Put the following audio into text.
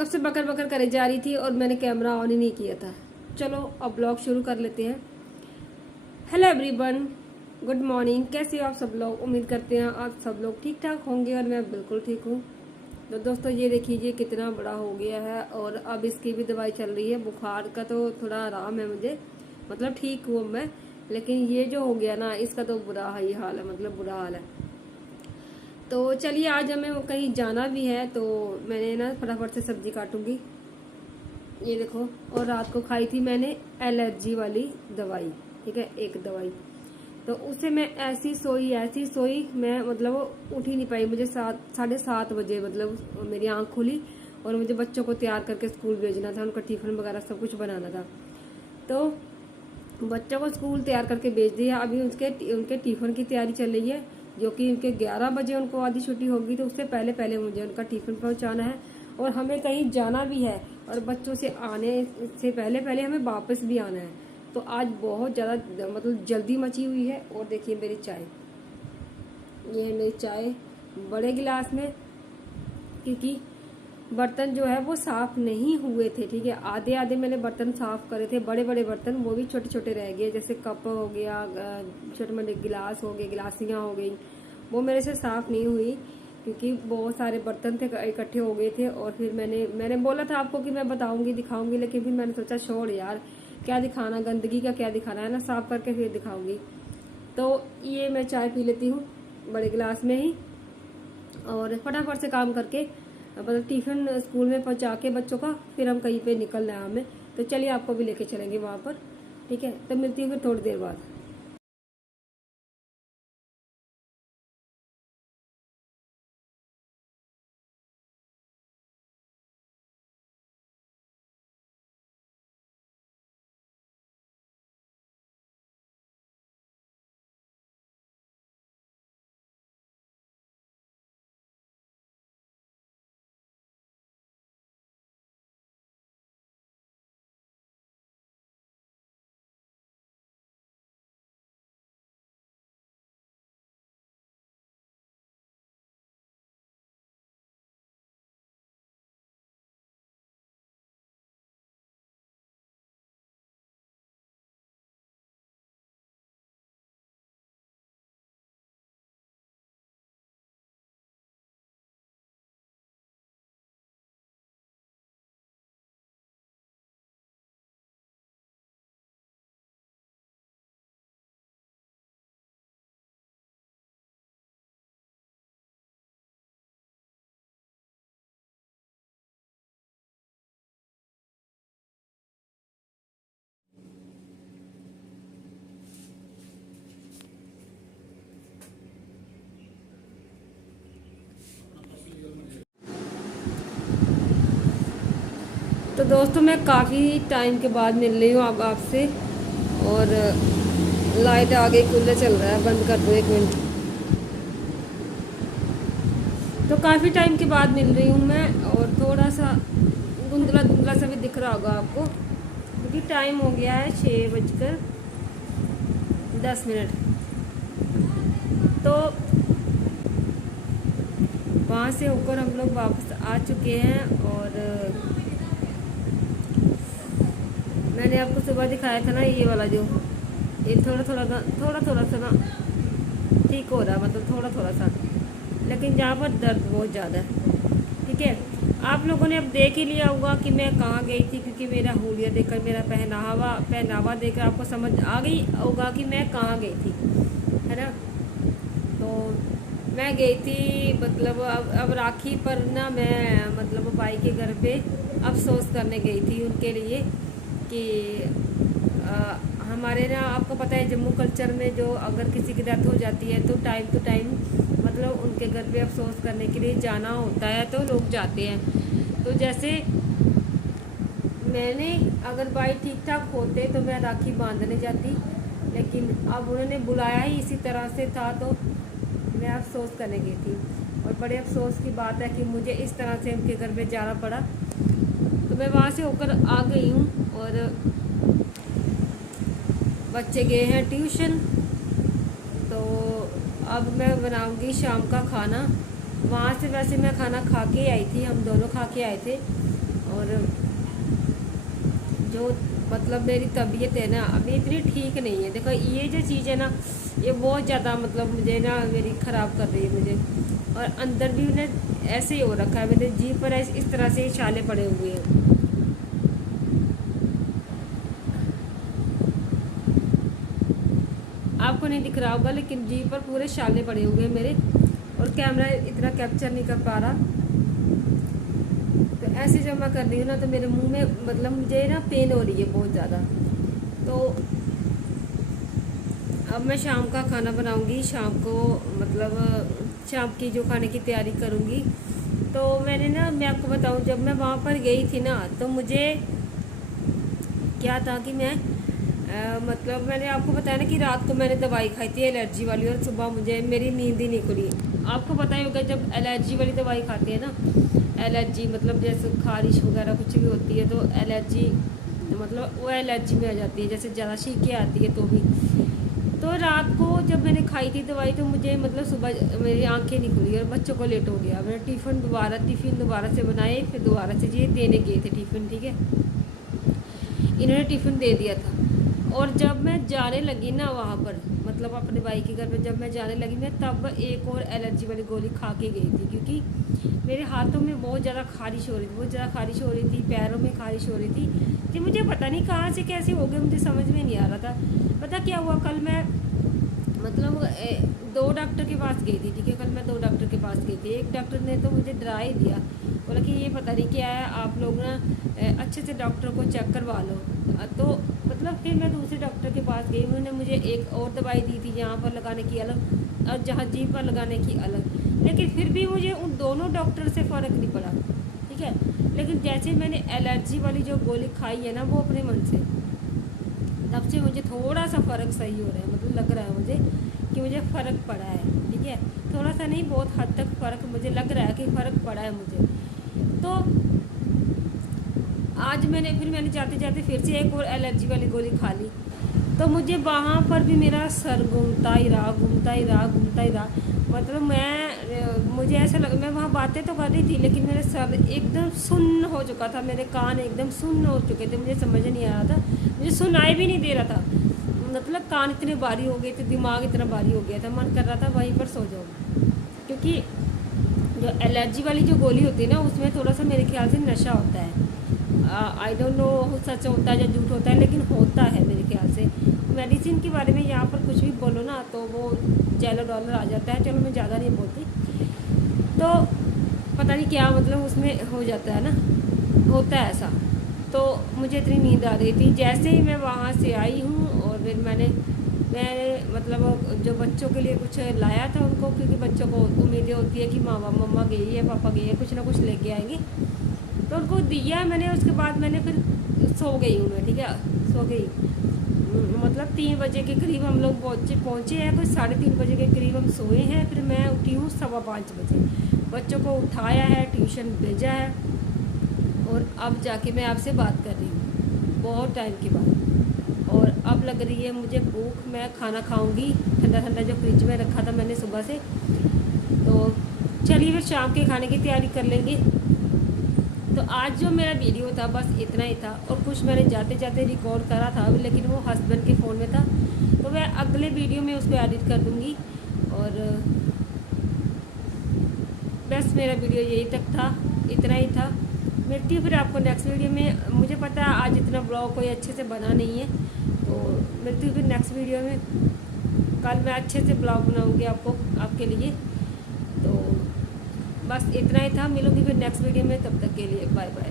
कब से बकर बकर करे जा रही थी और मैंने कैमरा ऑन ही नहीं किया था। चलो अब ब्लॉग शुरू कर लेते हैं। Hello everyone, good morning. कैसे हो आप सब लोग? उम्मीद करते हैं आप सब लोग ठीक ठाक होंगे और मैं बिल्कुल ठीक हूँ। तो दोस्तों ये देखिए कितना बड़ा हो गया है और अब इसकी भी दवाई चल रही है। बुखार का तो थोड़ा आराम है मुझे, मतलब ठीक हूँ मैं, लेकिन ये जो हो गया ना इसका तो बुरा ही हाल है, मतलब बुरा हाल है। तो चलिए आज हमें कहीं जाना भी है तो मैंने ना फटाफट से सब्जी काटूंगी। ये देखो, और रात को खाई थी मैंने एलर्जी वाली दवाई, ठीक है, एक दवाई। तो उससे मैं ऐसी सोई मैं मतलब उठ ही नहीं पाई। मुझे 7:30 बजे मतलब मेरी आंख खुली और मुझे बच्चों को तैयार करके स्कूल भेजना था, उनका टिफिन वगैरह सब कुछ बनाना था। तो बच्चों को स्कूल तैयार करके भेज दिया। अभी उनके टिफिन की तैयारी चल रही है, जो कि उनके 11 बजे उनको आधी छुट्टी होगी। तो उससे पहले पहले मुझे उनका टिफिन पहुंचाना है और हमें कहीं जाना भी है और बच्चों से आने से पहले पहले हमें वापस भी आना है। तो आज बहुत ज़्यादा मतलब जल्दी मची हुई है। और देखिए मेरी चाय, ये है मेरी चाय बड़े गिलास में, क्योंकि बर्तन जो है वो साफ नहीं हुए थे, ठीक है। आधे आधे मैंने बर्तन साफ करे थे, बड़े बड़े बर्तन, वो भी छोटे छोटे रह गए। जैसे कप हो गया, छोटे मोटे गिलास हो गए, गिलासियाँ हो गई, वो मेरे से साफ नहीं हुई क्योंकि बहुत सारे बर्तन थे इकट्ठे हो गए थे। और फिर मैंने बोला था आपको कि मैं बताऊंगी दिखाऊंगी, लेकिन फिर मैंने सोचा छोड़ यार, क्या दिखाना, गंदगी का क्या दिखाना है ना, साफ करके फिर दिखाऊंगी। तो ये मैं चाय पी लेती हूँ बड़े गिलास में ही और फटाफट से काम करके, मतलब टिफिन स्कूल में पहुंचा के बच्चों का, फिर हम कहीं पे निकलना है हमें। तो चलिए आपको भी लेके चलेंगे वहां पर, ठीक है। तो मिलती हूँ फिर थोड़ी देर बाद। तो दोस्तों मैं काफ़ी टाइम के बाद मिल रही हूँ अब आपसे। और लाइट आ गई, कूलर चल रहा है, बंद कर दो 1 मिनट। तो काफ़ी टाइम के बाद मिल रही हूँ मैं और थोड़ा सा धुंधला धुंधला सा भी दिख रहा होगा आपको, क्योंकि टाइम हो गया है 6:10। तो वहाँ से होकर हम लोग वापस आ चुके हैं और मैंने आपको सुबह दिखाया था ना ये वाला, जो ये थोड़ा थोड़ा सा ना ठीक हो रहा है, मतलब थोड़ा थोड़ा सा, लेकिन जहाँ पर दर्द बहुत ज़्यादा है, ठीक है। आप लोगों ने अब देख ही लिया होगा कि मैं कहाँ गई थी, क्योंकि मेरा हुलिया देखकर, मेरा पहनावा देखकर आपको समझ आ गई होगा कि मैं कहाँ गई थी, है ना। तो मैं गई थी मतलब अब राखी पर ना, मैं मतलब भाई के घर पे अफसोस करने गई थी उनके लिए कि हमारे ना, आपको पता है जम्मू कल्चर में जो अगर किसी की डेथ हो जाती है तो टाइम टू टाइम मतलब उनके घर पे अफसोस करने के लिए जाना होता है, तो लोग जाते हैं। तो जैसे मैंने, अगर भाई ठीक ठाक होते तो मैं राखी बांधने जाती, लेकिन अब उन्होंने बुलाया ही इसी तरह से था, तो मैं अफसोस करने गई थी। और बड़े अफसोस की बात है कि मुझे इस तरह से उनके घर पे जाना पड़ा। तो मैं वहाँ से होकर आ गई हूँ और बच्चे गए हैं ट्यूशन। तो अब मैं बनाऊंगी शाम का खाना। वहाँ से वैसे मैं खाना खा के आई थी, हम दोनों खा के आए थे, और जो मतलब मेरी तबीयत है ना अभी इतनी ठीक नहीं है। देखो ये जो चीज़ है ना ये बहुत ज़्यादा मतलब मुझे ना मेरी ख़राब कर रही है मुझे। और अंदर भी उन्हें ऐसे ही हो रखा है, मेरे जी पर इस तरह से छाले पड़े हुए हैं। आपको नहीं दिख रहा होगा लेकिन जी पर पूरे छाले पड़े हुए हैं मेरे, और कैमरा इतना कैप्चर नहीं कर पा रहा। तो ऐसे जब मैं कर रही हूँ ना तो मेरे मुंह में मतलब मुझे ना पेन हो रही है बहुत ज़्यादा। तो अब मैं शाम का खाना बनाऊंगी, शाम को मतलब शाम की जो खाने की तैयारी करूंगी। तो मैंने ना मैं आपको बताऊं जब मैं वहाँ पर गई थी ना तो मुझे क्या था कि मैं मतलब मैंने आपको बताया ना कि रात को मैंने दवाई खाई थी एलर्जी वाली, और सुबह मुझे मेरी नींद ही नहीं खुली। आपको पता ही होगा जब एलर्जी वाली दवाई खाते हैं ना, एलर्जी मतलब जैसे खारिश वगैरह कुछ भी होती है तो एलर्जी मतलब वो एलर्जी में आ जाती है, जैसे ज़्यादा छींकें आती है तो भी। तो रात को जब मैंने खाई थी दवाई तो मुझे मतलब सुबह मेरी आंखें नहीं खुली और बच्चों को लेट हो गया। मैंने टिफ़िन दोबारा से बनाए, फिर दोबारा से ये देने गए थे टिफ़िन, ठीक है, इन्होंने टिफ़िन दे दिया था। और जब मैं जाने लगी ना वहाँ पर मतलब अपने भाई के घर पे जब मैं जाने लगी मैं तब एक और एलर्जी वाली गोली खा के गई थी, क्योंकि मेरे हाथों में बहुत ज़्यादा खारिश हो रही थी, बहुत ज़्यादा खारिश हो रही थी, पैरों में खारिश हो रही थी। कि मुझे पता नहीं कहाँ से कैसे हो गया, मुझे समझ में नहीं आ रहा था। पता क्या हुआ, कल मैं मतलब 2 डॉक्टर के पास गई थी, ठीक है, कल मैं 2 डॉक्टर के पास गई थी। एक डॉक्टर ने तो मुझे डरा ही दिया, बोला कि ये पता नहीं क्या है, आप लोग ना अच्छे से डॉक्टर को चेक करवा लो। तो मतलब फिर मैं दूसरे डॉक्टर के पास गई, उन्होंने मुझे एक और दवाई दी थी यहाँ पर लगाने की अलग और जहाँ जीभ पर लगाने की अलग, लेकिन फिर भी मुझे उन दोनों डॉक्टर से फ़र्क नहीं पड़ा, ठीक है। लेकिन जैसे मैंने एलर्जी वाली जो गोली खाई है ना वो अपने मन से, तब से मुझे थोड़ा सा फ़र्क सही हो रहा है, मतलब लग रहा है मुझे कि मुझे फ़र्क पड़ा है, ठीक है, थोड़ा सा नहीं बहुत हद तक फ़र्क मुझे लग रहा है कि फ़र्क पड़ा है मुझे। तो आज मैंने जाते जाते फिर से एक और एलर्जी वाली गोली खा ली, तो मुझे वहाँ पर भी मेरा सर घूमता ही रहा। मतलब मुझे ऐसा लगा, मैं वहाँ बातें तो कर रही थी लेकिन मेरे सर एकदम सुन्न हो चुका था, मेरे कान एकदम सुन्न हो चुके थे, मुझे समझ नहीं आ रहा था, मुझे सुनाई भी नहीं दे रहा था। मतलब कान इतने भारी हो गए थे, दिमाग इतना भारी हो गया था, मन कर रहा था वहीं पर सो जाऊँ। क्योंकि जो एलर्जी वाली जो गोली होती है ना उसमें थोड़ा सा मेरे ख्याल से नशा होता है। आई डोंट नो सच होता है या झूठ होता है, लेकिन होता है मेरे ख्याल से। मेडिसिन के बारे में यहाँ पर कुछ भी बोलो ना तो वो जेलो डॉलर आ जाता है। चलो मैं ज़्यादा नहीं बोलती, तो पता नहीं क्या मतलब उसमें हो जाता है ना, होता है ऐसा। तो मुझे इतनी नींद आ रही थी, जैसे ही मैं वहाँ से आई हूँ और फिर मैंने मतलब जो बच्चों के लिए कुछ लाया था उनको, क्योंकि बच्चों को उम्मीदें होती है कि मम्मा गई है, पापा गई है, कुछ ना कुछ लेके आएंगे, तो उनको दिया मैंने। उसके बाद मैंने फिर सो गई हूँ मैं, ठीक है, सो गई। मतलब 3 बजे के करीब हम लोग पहुँचे हैं, कुछ 3:30 बजे के करीब हम सोए हैं। फिर मैं उठी हूँ 5:15 बजे, बच्चों को उठाया है, ट्यूशन भेजा है, और अब जाके मैं आपसे बात कर रही हूँ बहुत टाइम के बाद। और अब लग रही है मुझे भूख, मैं खाना खाऊंगी ठंडा ठंडा जो फ्रिज में रखा था मैंने सुबह से। तो चलिए फिर शाम के खाने की तैयारी कर लेंगे। तो आज जो मेरा वीडियो था बस इतना ही था, और कुछ मैंने जाते जाते रिकॉर्ड करा था लेकिन वो हस्बैंड के फ़ोन में था, तो मैं अगले वीडियो में उसको एडिट कर दूँगी। और बस मेरा वीडियो यही तक था, इतना ही था। मिलती हूँ फिर आपको नेक्स्ट वीडियो में। मुझे पता है आज इतना ब्लॉग कोई अच्छे से बना नहीं है, तो मिलती हूँ फिर नेक्स्ट वीडियो में। कल मैं अच्छे से ब्लॉग बनाऊँगी आपके लिए। तो बस इतना ही था, मिलूँगी फिर नेक्स्ट वीडियो में, तब तक के लिए बाय बाय।